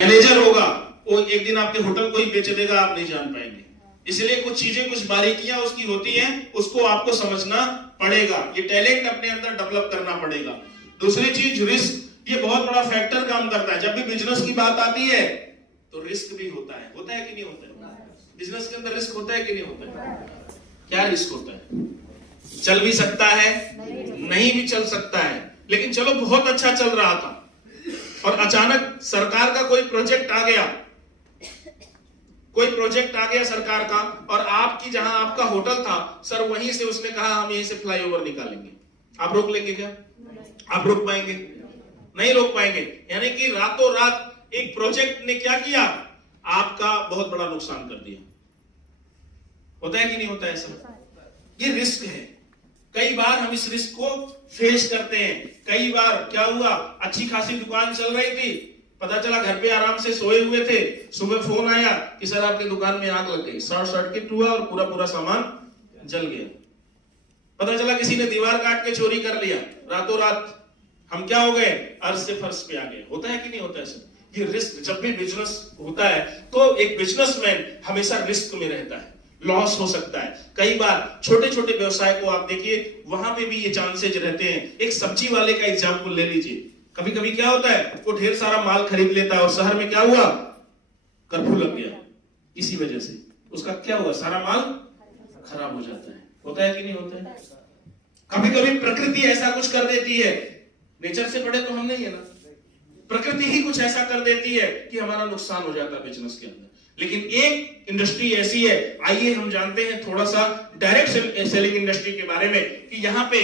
Manager होगा वो एक दिन आपके होटल को ही बेच देगा, आप नहीं जान पाएंगे। इसलिए कुछ चीजें, कुछ बारीकियां उसकी होती हैं, उसको आपको समझना पड़ेगा। ये टैलेंट अपने अंदर डेवलप करना पड़ेगा। दूसरी चीज रिस्क, ये बहुत बड़ा फैक्टर काम करता है। जब भी बिजनेस की बात आती है तो रिस्क भी होता है कि नहीं होता है? बिजनेस के अंदर रिस्क होता है कि नहीं होता है? क्या रिस्क होता है? चल भी सकता है, नहीं भी चल सकता है। लेकिन चलो बहुत अच्छा चल रहा था और अचानक सरकार का कोई प्रोजेक्ट आ गया, सरकार का, और आपकी जहां आपका होटल था सर, वहीं से उसने कहा हम यहीं से फ्लाईओवर निकालेंगे। आप रोक लेंगे क्या? आप रोक पाएंगे? नहीं रोक पाएंगे। यानी कि रातों रात एक प्रोजेक्ट ने क्या किया, आपका बहुत बड़ा नुकसान कर दिया। होता है कि नहीं होता है सर? ये रिस्क है। कई बार हम इस रिस्क को फेस करते हैं। कई बार क्या हुआ, अच्छी खासी दुकान चल रही थी, पता चला घर पे आराम से सोए हुए थे, सुबह फोन आया कि सर आपके दुकान में आग लग गई, शॉर्ट सर्किट हुआ और पूरा सामान जल गया। पता चला किसी ने दीवार काट के चोरी कर लिया। रातों रात हम क्या हो गए, अर्श से फर्श पे आ गए। होता है कि नहीं होता है सर? ये रिस्क, जब भी बिजनेस होता है तो एक बिजनेसमैन हमेशा रिस्क में रहता है। लॉस हो सकता है। कई बार छोटे छोटे व्यवसाय को आप देखिए, वहां पे भी ये चांसेज रहते हैं। एक सब्जी वाले का एग्जांपल ले लीजिए। कभी कभी क्या होता है, वो ढेर सारा माल खरीद लेता है और शहर में क्या हुआ, कर्फ्यू लग गया, इसी वजह से उसका क्या हुआ, सारा माल खराब हो जाता है। होता है कि नहीं होता है? कभी कभी प्रकृति ऐसा कुछ कर देती है, नेचर से बड़े तो हम नहीं है ना, प्रकृति ही कुछ ऐसा कर देती है कि हमारा नुकसान हो जाता है बिजनेस के अंदर। लेकिन एक इंडस्ट्री ऐसी है, आइए हम जानते हैं थोड़ा सा डायरेक्ट सेलिंग इंडस्ट्री के बारे में, कि यहाँ पे